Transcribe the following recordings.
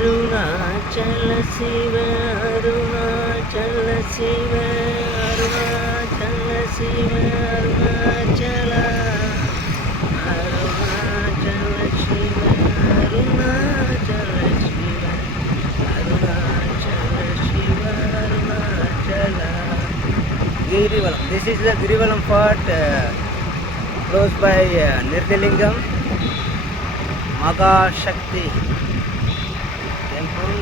Arunachal Shiva Arunachal Shiva Arunachal Shiva Arunachal Arunachal Shiva Arunachal Shiva Arunachal Shiva Arunachal. Girivalam. This is the Girivalam fort close by Nirthalingam Mahashakti temple.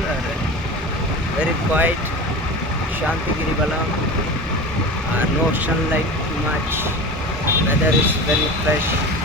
Very quiet. Shanti Girivalam. No sunlight too much. Weather is very fresh.